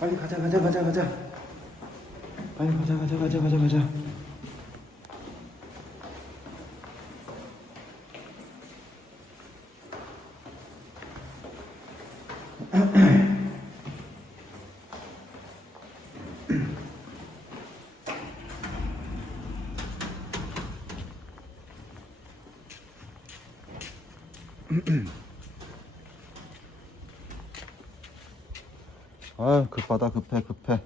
빨리 가자 가자 가자 가자. 빨리 가자 가자 가자 가자 가자 아 급하다 급해 급해.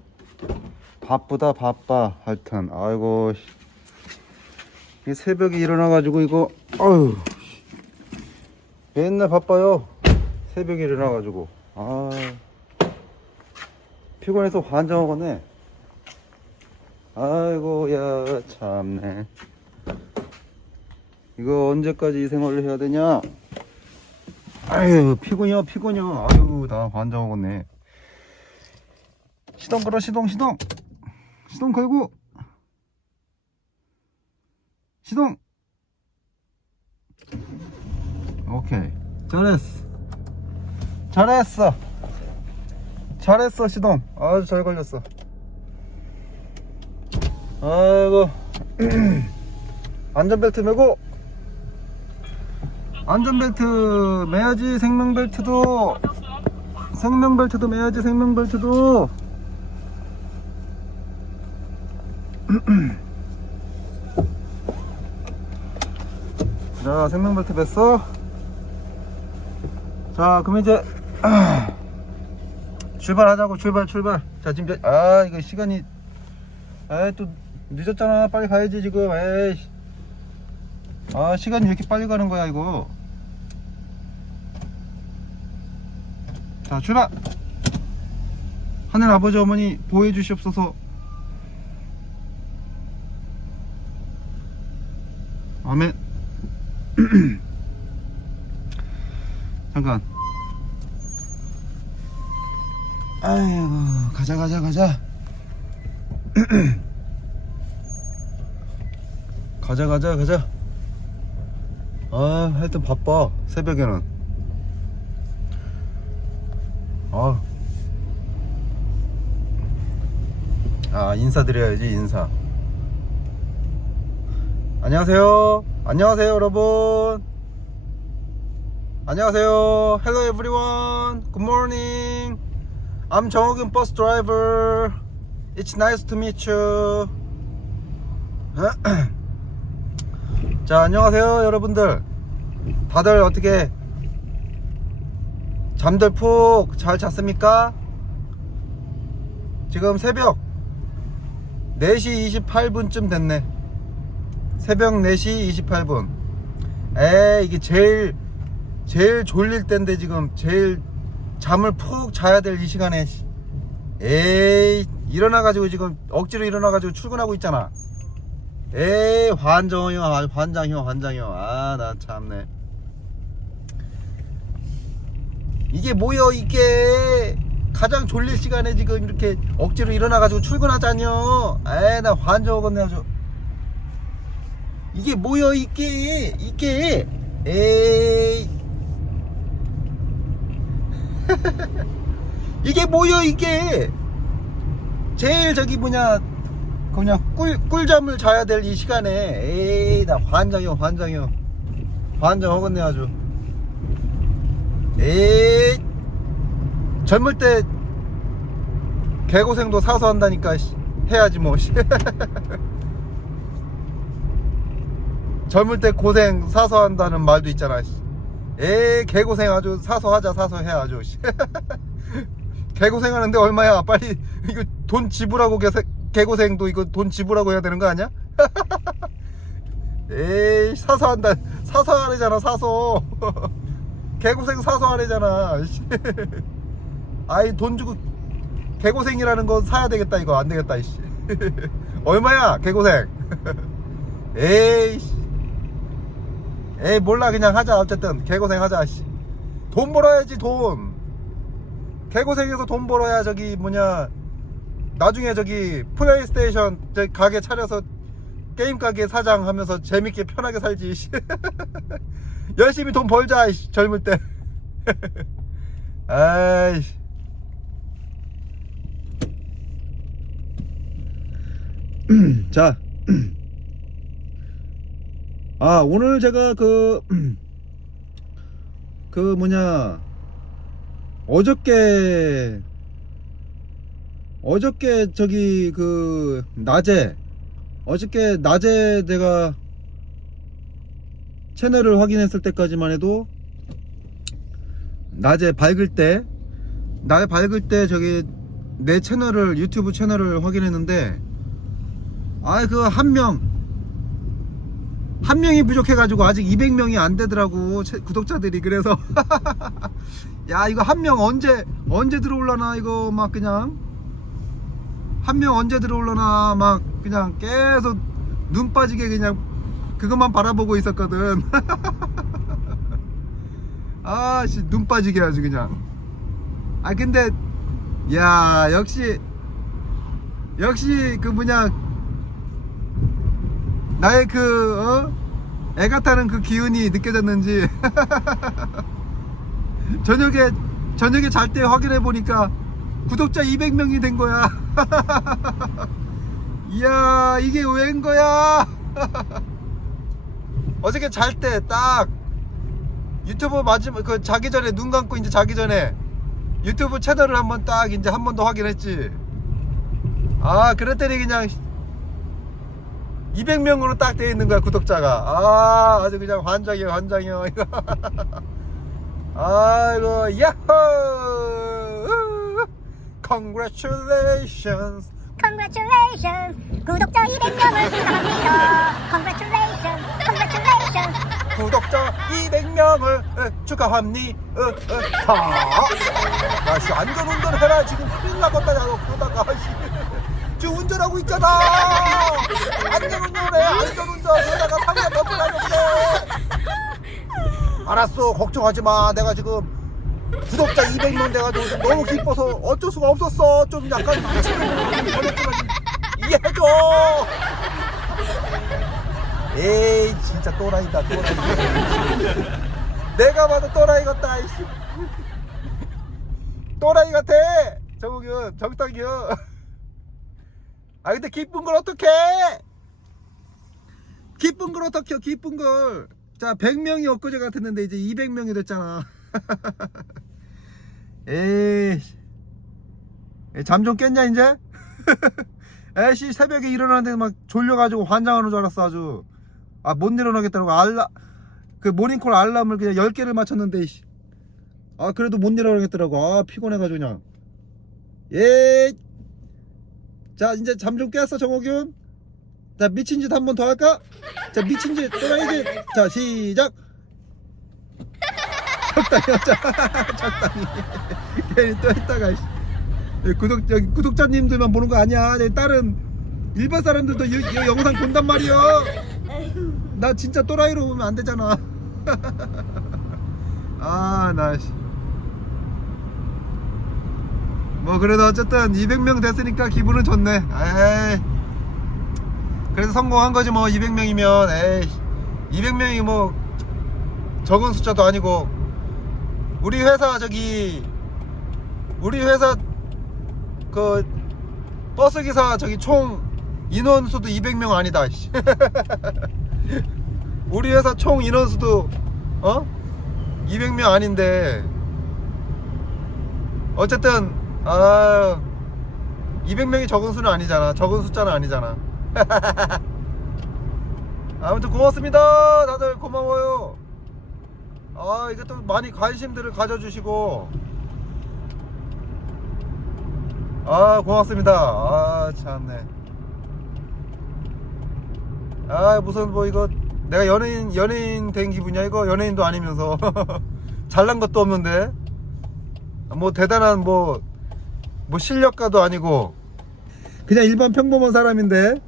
바쁘다 바빠 하여튼. 아이고 씨. 이 새벽에 일어나가지고 이거 아유 맨날 바빠요. 새벽에 일어나가지고. 아 피곤해서 환장하겠네. 아이고 야 참네. 이거 언제까지 이 생활을 해야 되냐? 아유 피곤이야 피곤이야 아유 나 환장하겠네 시동 걸어 시동 시동. 시동 걸고. 시동. 오케이. 잘했어. 잘했어. 잘했어 시동. 아주 잘 걸렸어. 아이고. 안전벨트 매고. 안전벨트 매야지 생명벨트도. 생명벨트도 매야지 생명벨트도 자 생명벨트 맸어? 자 그럼 이제 아, 출발하자고 출발 출발. 자 지금 저- 아 이거 시간이 아또 늦었잖아. 빨리 가야지 지금. 에이 아 시간이 왜 이렇게 빨리 가는 거야 이거? 자 출발! 하늘 아버지 어머니 보호해 주시옵소서 아멘 잠깐. 아이고 가자 가자 가자. 가자 가자 가자. 아 하여튼 바빠 새벽에는. 아, 아 인사드려야지 인사 안녕하세요. 안녕하세요 여러분. 안녕하세요. Hello everyone. Good morning. I'm 정욱은 bus driver. It's nice to meet you. 자 안녕하세요 여러분들. 다들 어떻게 잠들 푹 잘 잤습니까? 지금 새벽 4시 28분쯤 됐네 새벽 4시 28분. 에 이게 제일 제일 졸릴 때인데 지금 제일 잠을 푹 자야 될 이 시간에. 씨. 에이 일어나가지고 지금 억지로 일어나가지고 출근하고 있잖아. 에이 환정이요 아, 환장이요 환장이요. 아 나 참네. 이게 뭐여 이게? 가장 졸릴 시간에 지금 이렇게 억지로 일어나가지고 출근하자뇨? 에이 나 환장 오겠네 아주 이게 뭐여 이게? 이게? 에이. 이게 뭐여 이게? 제일 저기 뭐냐 그냥 꿀 꿀잠을 자야 될 이 시간에. 에이 나 환장이요 환장이요 환장 하겠네 아주. 에이. 젊을 때 개고생도 사서 한다니까 씨. 해야지 뭐 씨. 젊을 때 고생 사서 한다는 말도 있잖아 씨. 에이 개고생 아주 사서 하자 사서 해 아주 씨. 개고생 하는데 얼마야 빨리 이거 돈 지불하고 개세, 개고생도 이거 돈 지불하고 해야 되는 거 아니야? 에이 사서 한다 사서 하래잖아 사서 개고생 사서 하래잖아 씨. 아이 돈 주고 개고생이라는 건 사야 되겠다 이거 안 되겠다 이씨 얼마야 개고생 에이 씨. 에이 몰라. 그냥 하자. 어쨌든. 개고생 하자 씨. 돈 벌어야지 돈. 개고생해서 돈 벌어야 저기 뭐냐. 나중에 저기 플레이스테이션 저 가게 차려서 게임 가게 사장 하면서 재밌게 편하게 살지 씨. 열심히 돈 벌자 씨, 젊을 때. 아이씨. 자 아, 오늘 제가 그, 그 뭐냐, 어저께, 어저께 저기 그, 낮에, 어저께 낮에 내가 채널을 확인했을 때까지만 해도, 낮에 밝을 때, 낮에 밝을 때 저기 내 채널을, 유튜브 채널을 확인했는데, 아, 그한 명, 한 명이 부족해가지고 아직 200명이 안 되더라고 채- 구독자들이. 그래서 야 이거 한 명 언제 언제 들어올라나 이거 막 그냥. 한 명 언제 들어올라나 막 그냥 계속 눈 빠지게 그냥 그것만 바라보고 있었거든. 아씨 눈 빠지게 아주 그냥. 아 근데 야 역시 역시 그 뭐냐 나의 그, 어? 애 같다는 그 기운이 느껴졌는지. 저녁에, 저녁에 잘 때 확인해 보니까 구독자 200명이 된 거야. 이야, 이게 웬 거야? 어저께 잘 때 딱 유튜브 마지막, 그 자기 전에 눈 감고 이제 자기 전에 유튜브 채널을 한번 딱 이제 한 번 더 확인했지. 아, 그랬더니 그냥 200명으로 딱돼 있는 거야 구독자가. 아 아주 그냥 환장이야 환장이야. 이거 아이고 야호! Congratulations. Congratulations. 구독자 200명을 축하합니다 Congratulations. Congratulations. 구독자 200명을 축하합니다 야씨 안전운전 해라. 지금 큰일 나겠다. 야 그러다가 씨. 지금 운전하고 있잖아. 안전운전해 안전운전. 그러다가 몇분 하는데 알았어 걱정하지 마. 내가 지금 구독자 200명 돼가지고 너무 기뻐서 어쩔 수가 없었어. 좀 약간 이해해줘. 에이 진짜 또라이다 또라이. 내가 봐도 또라이 같다 또라이 같아. 정욱이은 정탁이은 아 근데 기쁜 걸 어떡해? 기쁜 걸 어떡해 기쁜 걸자 100명이 엊그제 같았는데 이제 200명이 됐잖아. 에이 잠 좀 깼냐 이제? 에이씨 새벽에 일어나는데 막 졸려가지고 환장하는 줄 알았어 아주. 아 못 일어나겠다고 알라 그 모닝콜 알람을 그냥 10개를 맞췄는데 씨. 아 그래도 못 일어나겠더라고. 아 피곤해가지고 그냥. 예. 자 이제 잠 좀 깼어 정호균? 자 미친 짓 한 번 더 할까? 자 미친 짓. 또라이 짓자 시작. 적당히 하자. 적당히. 괜히 또 했다가 씨. 예, 구독 여기 구독자님들만 보는 거 아니야. 다른 일반 사람들도 이, 이 영상 본단 말이야. 나 진짜 또라이로 보면 안 되잖아. 아나 씨. 뭐 그래도 어쨌든 200명 됐으니까 기분은 좋네. 에이. 그래서 성공한 거지 뭐 200명이면. 에이. 200명이 뭐 적은 숫자도 아니고. 우리 회사 저기 우리 회사 그 버스 기사 저기 총 인원수도 200명 아니다 씨. 우리 회사 총 인원수도 어? 200명 아닌데. 어쨌든 아 200명이 적은 수는 아니잖아. 적은 숫자는 아니잖아. 아무튼 고맙습니다. 다들 고마워요. 아 이것도 많이 관심들을 가져주시고. 아 고맙습니다. 아 참네. 아 무슨 뭐 이거 내가 연예인 연예인 된 기분이야? 이거 연예인도 아니면서. 잘난 것도 없는데. 뭐 대단한 뭐 뭐 실력가도 아니고 그냥 일반 평범한 사람인데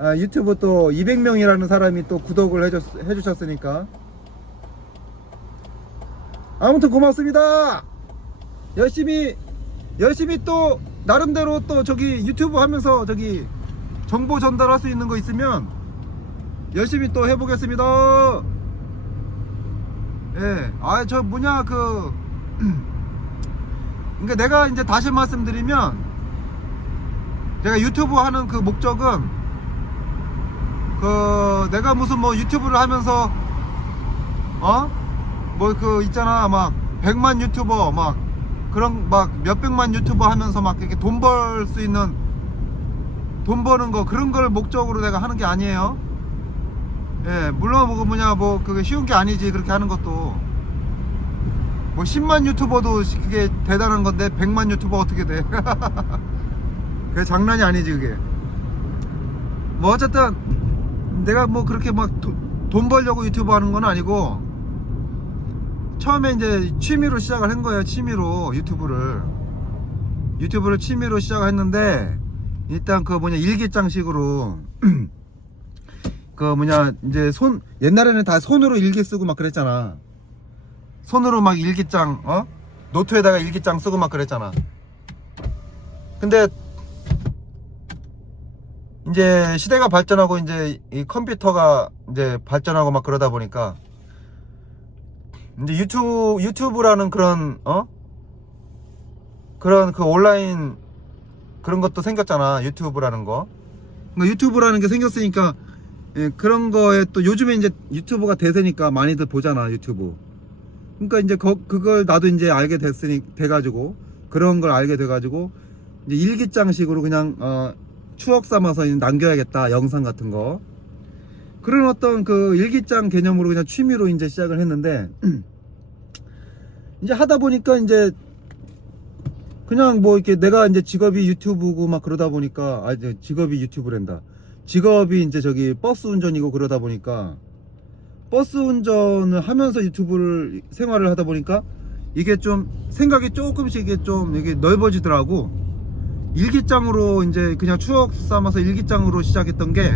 아, 유튜브 또 200명이라는 사람이 또 구독을 해줬, 해주셨으니까. 아무튼 고맙습니다. 열심히 열심히 또 나름대로 또 저기 유튜브 하면서 저기 정보 전달할 수 있는 거 있으면 열심히 또 해보겠습니다. 예, 아 저 뭐냐 그 그러니까 내가 이제 다시 말씀드리면 제가 유튜브 하는 그 목적은 그 내가 무슨 뭐 유튜브를 하면서 어? 뭐 그 있잖아 막 100만 유튜버 막 그런 막 몇백만 유튜버 하면서 막 이렇게 돈 벌 수 있는 돈 버는 거 그런 걸 목적으로 내가 하는 게 아니에요. 예, 물론 뭐 뭐냐 뭐 그게 쉬운 게 아니지 그렇게 하는 것도 뭐 10만 유튜버도 그게 대단한 건데 100만 유튜버 어떻게 돼? 그게 장난이 아니지 그게. 뭐 어쨌든 내가 뭐 그렇게 막 돈 벌려고 유튜브 하는 건 아니고 처음에 이제 취미로 시작을 한 거예요 취미로 유튜브를 유튜브를 취미로 시작을 했는데 일단 그 뭐냐 일기장식으로 그 뭐냐 이제 손 옛날에는 다 손으로 일기 쓰고 막 그랬잖아 손으로 막 일기장 어? 노트에다가 일기장 쓰고 막 그랬잖아. 근데 이제 시대가 발전하고 이제 이 컴퓨터가 이제 발전하고 막 그러다 보니까 이제 유튜브 유튜브라는 그런 어? 그런 그 온라인 그런 것도 생겼잖아 유튜브라는 거. 그러니까 유튜브라는 게 생겼으니까 예, 그런 거에 또 요즘에 이제 유튜브가 대세니까 많이들 보잖아 유튜브 그러니까 이제 거, 그걸 나도 이제 알게 됐으니 돼가지고 그런 걸 알게 돼가지고 이제 일기장식으로 그냥 어, 추억 삼아서 남겨야겠다 영상 같은 거. 그런 어떤 그 일기장 개념으로 그냥 취미로 이제 시작을 했는데 이제 하다 보니까 이제 그냥 뭐 이렇게 내가 이제 직업이 유튜브고 막 그러다 보니까 아 이제 직업이 유튜브랜다. 직업이 이제 저기 버스 운전이고 그러다 보니까 버스 운전을 하면서 유튜브를 생활을 하다 보니까 이게 좀 생각이 조금씩 이게 좀 이게 넓어지더라고. 일기장으로 이제 그냥 추억 삼아서 일기장으로 시작했던 게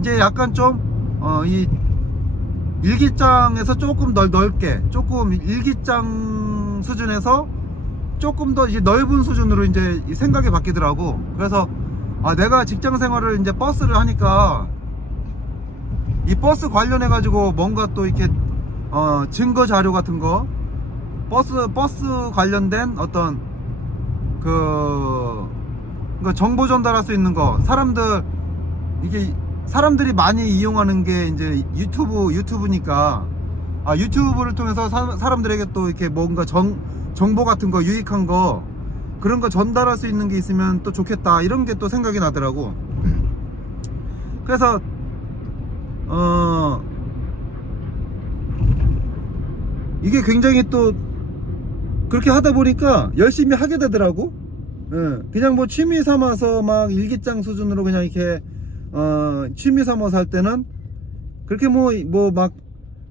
이제 약간 좀어이 일기장에서 조금 더 넓게 조금 일기장 수준에서 조금 더 이제 넓은 수준으로 이제 이 생각이 바뀌더라고. 그래서 아 내가 직장 생활을 이제 버스를 하니까 이 버스 관련해 가지고 뭔가 또 이렇게 어 증거 자료 같은 거? 버스 버스 관련된 어떤 그 그러니까 정보 전달할 수 있는 거. 사람들 이게 사람들이 많이 이용하는 게 이제 유튜브 유튜브니까. 아 유튜브를 통해서 사, 사람들에게 또 이렇게 뭔가 정 정보 같은 거 유익한 거 그런 거 전달할 수 있는 게 있으면 또 좋겠다. 이런 게 또 생각이 나더라고. 그래서 어 이게 굉장히 또 그렇게 하다 보니까 열심히 하게 되더라고. 예, 그냥 뭐 취미 삼아서 막 일기장 수준으로 그냥 이렇게 어, 취미 삼아서 할 때는 그렇게 뭐 뭐 막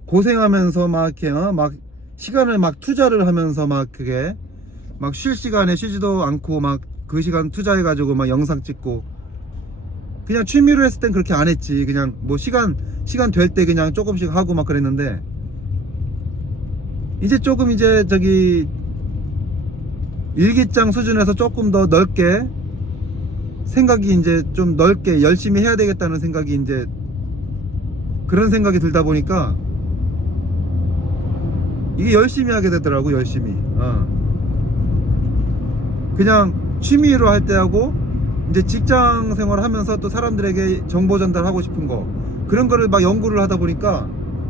고생하면서 막 이렇게 어, 막 시간을 막 투자를 하면서 막 그게 막 쉴 시간에 쉬지도 않고 막 그 시간 투자해 가지고 막 영상 찍고 그냥 취미로 했을 땐 그렇게 안 했지. 그냥 뭐 시간 시간 될 때 그냥 조금씩 하고 막 그랬는데 이제 조금 이제 저기 일기장 수준에서 조금 더 넓게 생각이 이제 좀 넓게 열심히 해야 되겠다는 생각이 이제 그런 생각이 들다 보니까 이게 열심히 하게 되더라고 열심히 어. 그냥 취미로 할 때 하고 이제 직장 생활을 하면서 또 사람들에게 정보 전달하고 싶은 거 그런 거를 막 연구를 하다 보니까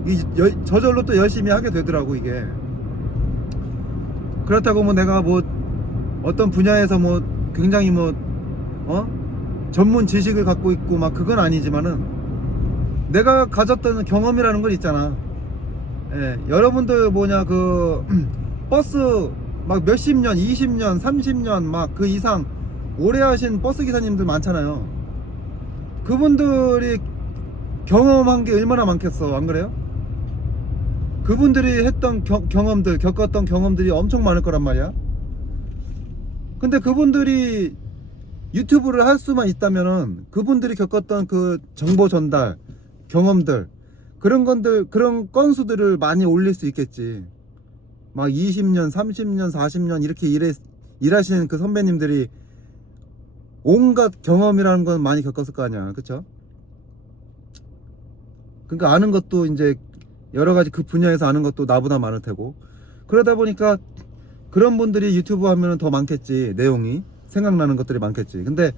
이 여- 저절로 또 열심히 하게 되더라고 이게 그렇다고 뭐 내가 뭐 어떤 분야에서 뭐 굉장히 뭐 어? 전문 지식을 갖고 있고 막 그건 아니지만은 내가 가졌던 경험이라는 건 있잖아 예, 여러분들 뭐냐 그 버스 막 몇십 년, 20년, 30년 막 그 이상 오래 하신 버스 기사님들 많잖아요. 그분들이 경험한 게 얼마나 많겠어, 안 그래요? 그분들이 했던 겨- 경험들, 겪었던 경험들이 엄청 많을 거란 말이야. 근데 그분들이 유튜브를 할 수만 있다면은 그분들이 겪었던 그 정보 전달, 경험들, 그런 건들, 그런 건수들을 많이 올릴 수 있겠지. 막 20년, 30년, 40년 이렇게 일했, 일하시는 그 선배님들이 온갖 경험이라는 건 많이 겪었을 거 아니야. 그쵸? 그러니까 아는 것도 이제 여러 가지 그 분야에서 아는 것도 나보다 많을 테고. 그러다 보니까 그런 분들이 유튜브 하면은 더 많겠지 내용이. 생각나는 것들이 많겠지. 근데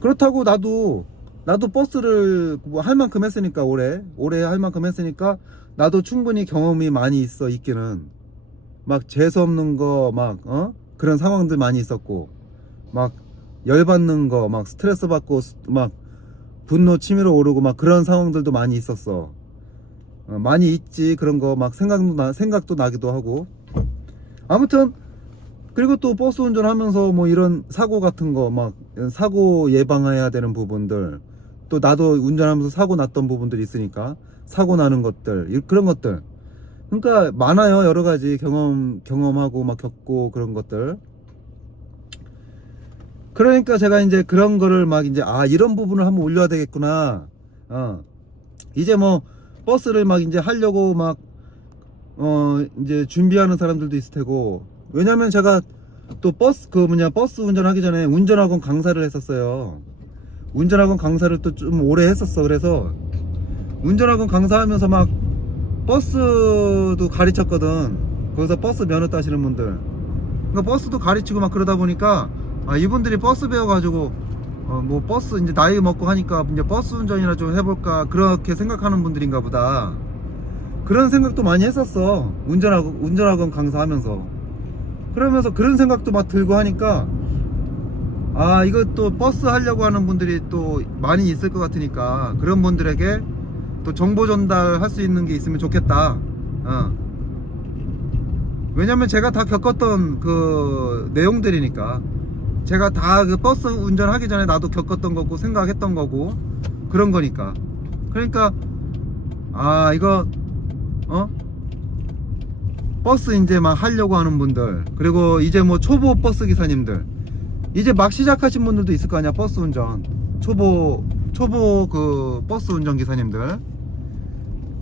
그렇다고 나도 나도 버스를 뭐 할 만큼 했으니까 올해. 올해 할 만큼 했으니까 나도 충분히 경험이 많이 있어 있기는. 막 재수 없는 거 막 어? 그런 상황들 많이 있었고. 막 열받는 거 막 스트레스 받고 스- 막 분노 치밀어 오르고 막 그런 상황들도 많이 있었어. 어, 많이 있지. 그런 거 막 생각도 나 생각도 나기도 하고. 아무튼 그리고 또 버스 운전하면서 뭐 이런 사고 같은 거 막 사고 예방해야 되는 부분들 또 나도 운전하면서 사고 났던 부분들이 있으니까 사고 나는 것들 이- 그런 것들. 그러니까 많아요. 여러 가지 경험 경험하고 막 겪고 그런 것들 그러니까 제가 이제 그런 거를 막 이제 아 이런 부분을 한번 올려야 되겠구나. 어. 이제 뭐 버스를 막 이제 하려고 막 어 이제 준비하는 사람들도 있을 테고. 왜냐면 제가 또 버스 그 뭐냐 버스 운전하기 전에 운전학원 강사를 했었어요. 운전학원 강사를 또 좀 오래 했었어. 그래서 운전학원 강사하면서 막 버스도 가르쳤거든. 거기서 버스 면허 따시는 분들. 그러니까 버스도 가르치고 막 그러다 보니까 아 이분들이 버스 배워가지고 어 뭐 버스 이제 나이 먹고 하니까 이제 버스 운전이나 좀 해볼까 그렇게 생각하는 분들인가 보다. 그런 생각도 많이 했었어. 운전학원 운전학원 강사하면서. 그러면서 그런 생각도 막 들고 하니까 아 이것도 버스 하려고 하는 분들이 또 많이 있을 것 같으니까 그런 분들에게 또 정보 전달할 수 있는 게 있으면 좋겠다. 어. 왜냐면 제가 다 겪었던 그 내용들이니까 제가 다 그 버스 운전하기 전에 나도 겪었던 거고 생각했던 거고 그런 거니까. 그러니까 아 이거 어? 버스 이제 막 하려고 하는 분들 그리고 이제 뭐 초보 버스 기사님들 이제 막 시작하신 분들도 있을 거 아니야 버스 운전. 초보 초보 그 버스 운전 기사님들.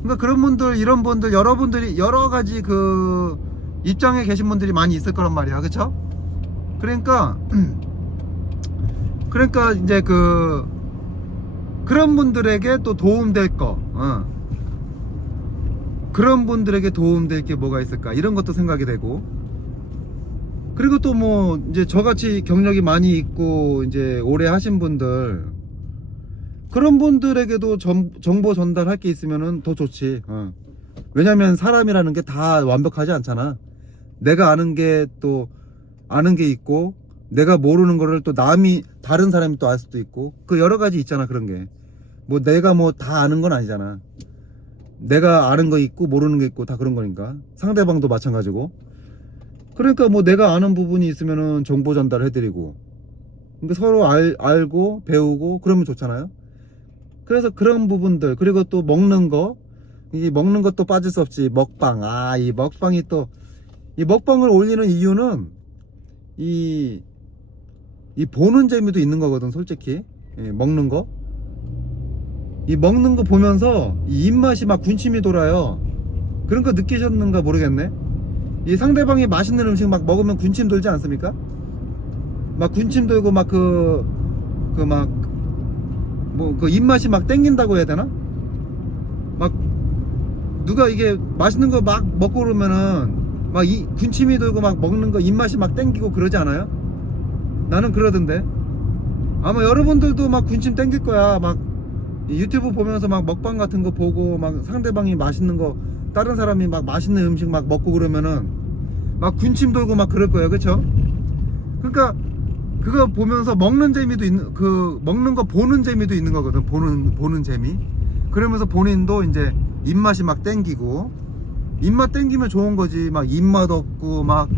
그러니까 그런 분들 이런 분들 여러분들이 여러 가지 그 입장에 계신 분들이 많이 있을 거란 말이야. 그쵸 그러니까 그러니까 이제 그 그런 분들에게 또 도움될 거 어. 그런 분들에게 도움될 게 뭐가 있을까 이런 것도 생각이 되고 그리고 또 뭐 이제 저같이 경력이 많이 있고 이제 오래 하신 분들 그런 분들에게도 정, 정보 전달할 게 있으면은 더 좋지 어. 왜냐면 사람이라는 게 다 완벽하지 않잖아 내가 아는 게또 아는 게 있고 내가 모르는 거를 또 남이 다른 사람이 또 알 수도 있고 그 여러 가지 있잖아 그런 게. 뭐 내가 뭐 다 아는 건 아니잖아. 내가 아는 거 있고 모르는 게 있고 다 그런 거니까. 상대방도 마찬가지고. 그러니까 뭐 내가 아는 부분이 있으면은 정보 전달을 해드리고. 그러니까 서로 알, 알고 배우고 그러면 좋잖아요. 그래서 그런 부분들 그리고 또 먹는 거. 이 먹는 것도 빠질 수 없지. 먹방. 아 이 먹방이 또 이 먹방을 올리는 이유는 이, 이 보는 재미도 있는 거거든 솔직히 예, 먹는 거 이 먹는 거 보면서 이 입맛이 막 군침이 돌아요 그런 거 느끼셨는가 모르겠네 이 상대방이 맛있는 음식 막 먹으면 군침 돌지 않습니까? 막 군침 돌고 막 그 그 막 뭐 그 입맛이 막 땡긴다고 해야 되나? 막 누가 이게 맛있는 거 막 먹고 그러면은 막 이 군침이 돌고 막 먹는 거 입맛이 막 땡기고 그러지 않아요? 나는 그러던데. 아마 여러분들도 막 군침 땡길 거야. 막이 유튜브 보면서 막 먹방 같은 거 보고 막 상대방이 맛있는 거 다른 사람이 막 맛있는 음식 막 먹고 그러면은 막 군침 돌고 막 그럴 거예요. 그쵸? 그러니까 그거 보면서 먹는 재미도 있는 그 먹는 거 보는 재미도 있는 거거든. 보는 보는 재미. 그러면서 본인도 이제 입맛이 막 땡기고 입맛 땡기면 좋은 거지 막 입맛 없고 막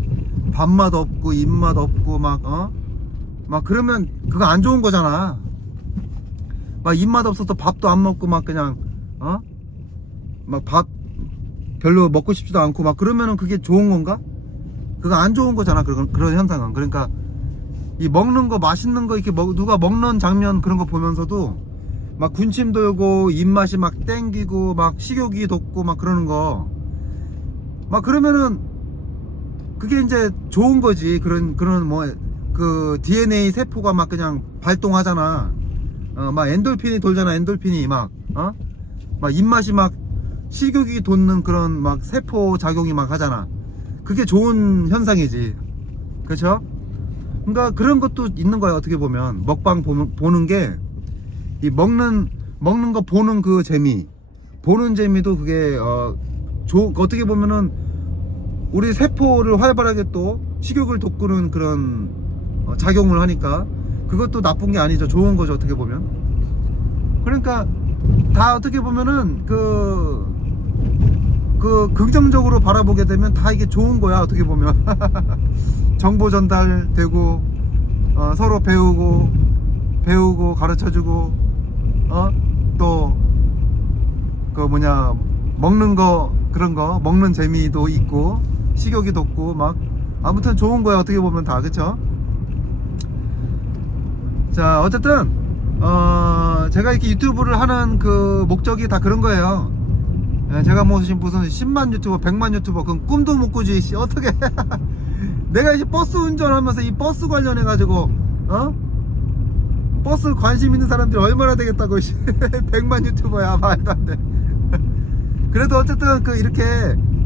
밥맛 없고 입맛 없고 막 어? 막 그러면 그거 안 좋은 거잖아 막 입맛 없어서 밥도 안 먹고 막 그냥 어? 막 밥 별로 먹고 싶지도 않고 막 그러면은 그게 좋은 건가? 그거 안 좋은 거잖아 그런 그런 현상은 그러니까 이 먹는 거 맛있는 거 이렇게 먹, 누가 먹는 장면 그런 거 보면서도 막 군침 돌고 입맛이 막 땡기고 막 식욕이 돋고 막 그러는 거 막 그러면은 그게 이제 좋은 거지. 그런 그런 뭐 그 DNA 세포가 막 그냥 발동하잖아. 어 막 엔돌핀이 돌잖아. 엔돌핀이 막어 막 입맛이 막 식욕이 돋는 그런 막 세포 작용이 막 하잖아. 그게 좋은 현상이지. 그렇죠 그러니까 그런 것도 있는 거야 어떻게 보면. 먹방 보는, 보는 게. 이 먹는 먹는 거 보는 그 재미. 보는 재미도 그게 어 조, 어떻게 보면은 우리 세포를 활발하게 또 식욕을 돋구는 그런 어, 작용을 하니까 그것도 나쁜 게 아니죠. 좋은 거죠 어떻게 보면. 그러니까 다 어떻게 보면은 그, 그 긍정적으로 바라보게 되면 다 이게 좋은 거야 어떻게 보면. 정보 전달되고 어, 서로 배우고 배우고 가르쳐주고 어 또 그 뭐냐 먹는 거 그런 거 먹는 재미도 있고 식욕이 돋고 막. 아무튼 좋은 거야 어떻게 보면 다. 그쵸? 자 어쨌든 어 제가 이렇게 유튜브를 하는 그 목적이 다 그런 거예요. 예, 제가 무슨 무슨 10만 유튜버 100만 유튜버 그건 꿈도 못 꾸지 씨, 어떻게 내가 이제 버스 운전하면서 이 버스 관련해 가지고 어? 버스 관심 있는 사람들이 얼마나 되겠다고 씨. 100만 유튜버야 말도 안돼 그래도 어쨌든 그 이렇게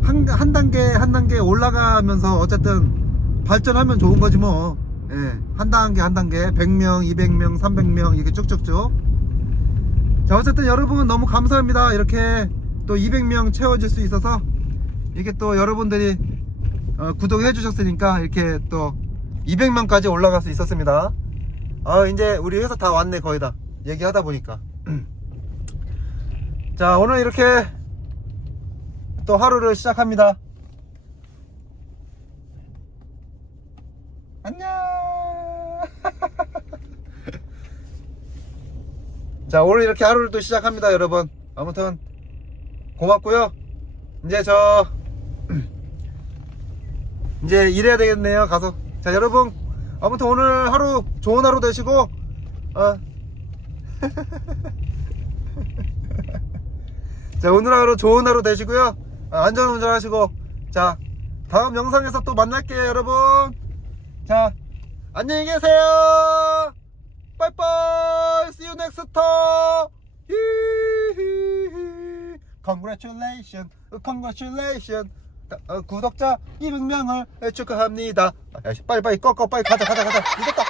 한, 한 단계 한 단계 올라가면서 어쨌든 발전하면 좋은 거지 뭐. 예. 한 단계 한 단계 100명, 200명, 300명 이렇게 쭉쭉쭉. 자, 어쨌든 여러분 너무 감사합니다. 이렇게 또 200명 채워질 수 있어서 이렇게 또 여러분들이 어, 구독해 주셨으니까 이렇게 또 200명까지 올라갈 수 있었습니다. 아, 이제 우리 회사 다 왔네, 거의 다. 얘기하다 보니까. 자, 오늘 이렇게 또 하루를 시작합니다. 안녕. 자, 오늘 이렇게 하루를 또 시작합니다, 여러분. 아무튼 고맙고요. 이제 저 이제 일해야 되겠네요. 가서. 자, 여러분. 아무튼 오늘 하루 좋은 하루 되시고 어. 자, 오늘 하루 좋은 하루 되시고요. 아, 안전운전 하시고. 자, 다음 영상에서 또 만날게요, 여러분. 자, 안녕히 계세요. 빠이빠이. See you next time. 히히히. Congratulations. Congratulations. 어, 구독자 200명을 축하합니다. 아, 야, 빨리 빨리 꺼꺼 빨리 가자 가자 가자. 늦었다.